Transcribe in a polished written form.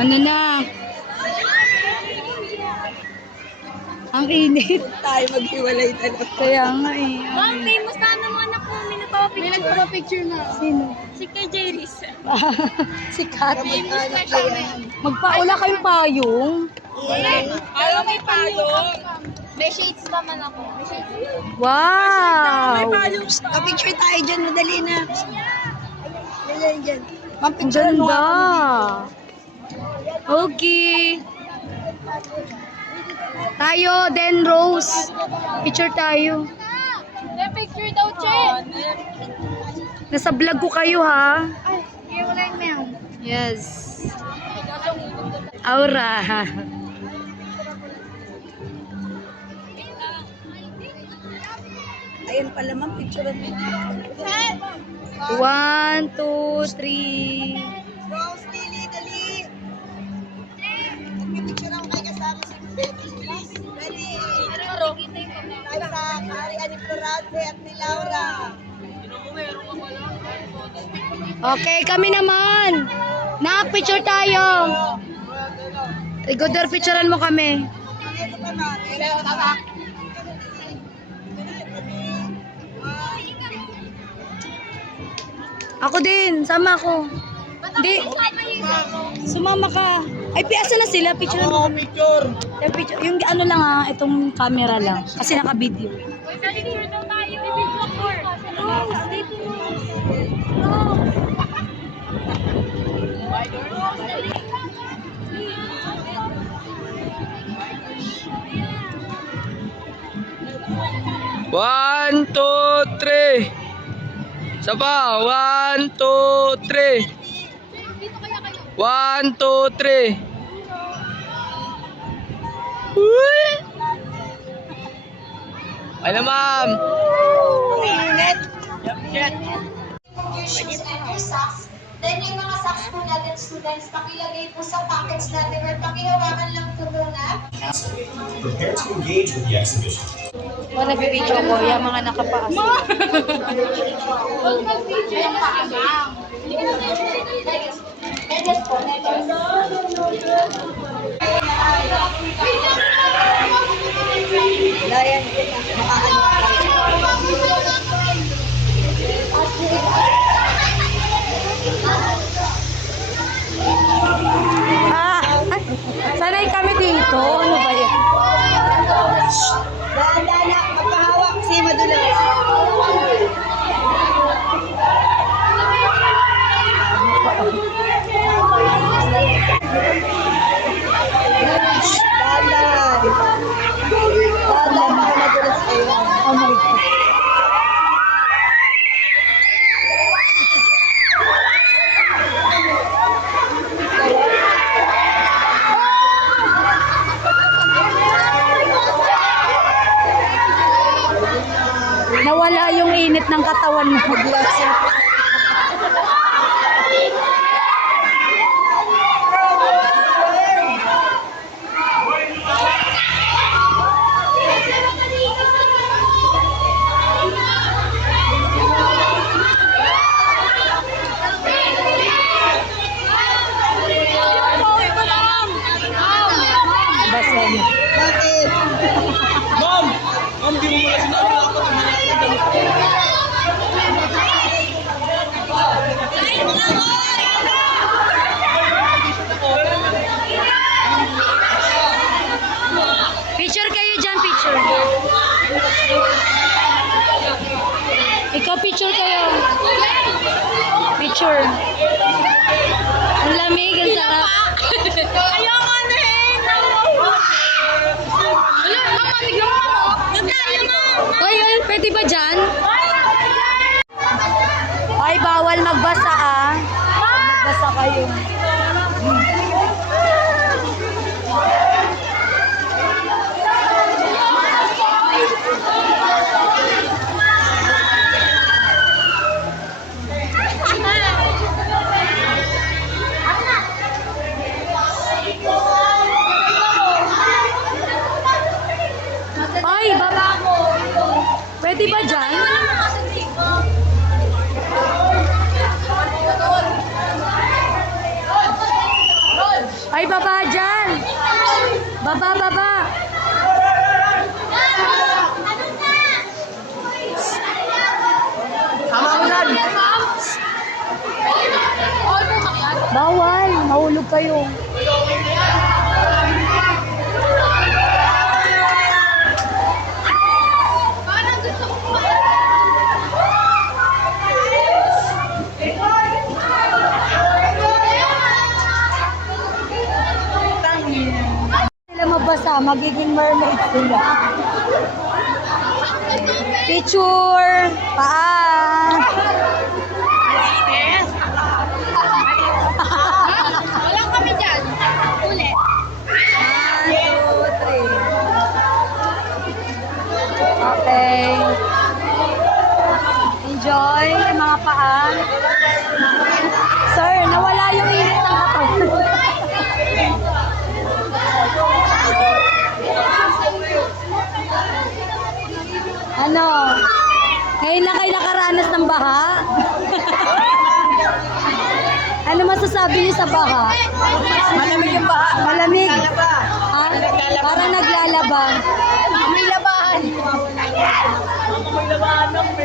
Ano na? Ang init. Tayo maghiwalay talaga. Kaya nga eh. Ma'am, famous na naman ako. May nagpapicture na. Sino? Si KJ Riz. Si Kat. Famous na siya. Magpaula kayong payong. Alam may payong. May shades naman ako. May shades. Wow! Picture tayo dyan, madali na. Dali dyan. Ma'am, Ang picture mo ganda. nga. Okay. Tayo, then Rose. Picture tayo. May picture daw, Che. Nasa vlog ko kayo ha. Ay, hindi wala yung meow. Yes. Aura. Ayun pala, ma'am, picture mo. 1, 2, 3. Rose, dali. Picture ako kay kasama si Baby. Dali. Tayo sa kaharian ni Florante at ni Laura. Okay, kami naman. Picture tayo. Igodor, picturean mo kami. Ito pa, ma'am. Ako din, sama ako. Hindi, sumama ka. Ay, piasa na sila, picture mo. Picture. Yung ano lang ha, itong camera lang. Kasi naka-video. Uy, picture daw tayo. Video for. Rose, dito Rose. One, two, three. Saba, 1, 2, 3. 1, 2, 3. Uy! Ano, ma'am? Shoes and your socks. Then yung mga socks po natin, students, pakilagay po sa pockets natin or pakihawakan lang po muna. Prepare to engage with the exhibition. O, nag-video ko, yung mga nakapaas. Huwag mag-video yung paabang. Negas po, negas. Wala yan. Sanay kami dito. Ano ba yan? Dahan-dahan, magpahawak si Madulas. Dahan-dahan. Dahan-dahan, baka madulas kayo. Oh my God. Nawala yung init ng katawan mo. Basta niya. Bakit? Ma'am! Ma'am, di mo muna sinabi na ako. Picture kayo dyan, picture. Ikaw, picture kayo. Picture. Ang lamig, ang sarap. Ayoko na eh. Wala, mama, tignan mo ako. Nagtayo, ma'am. Ay, pwede ba dyan? Ay, bawal magbasa ah. Magbasa kayo. Ay, baba ko. Pwede ba dyan? Baba, baba. Tama ko yan. Bawal, mahulog kayo. Sila mabasa, magiging mermaid sila. Picture! Paa! Wala kami dyan. Ulit. 1, 2, 3. Okay. Enjoy mga paa. Sir, nawala yung init ng katawan. Ano? Ngayon na kayo nakaranas ng baha? Ano masasabi niyo sa baha?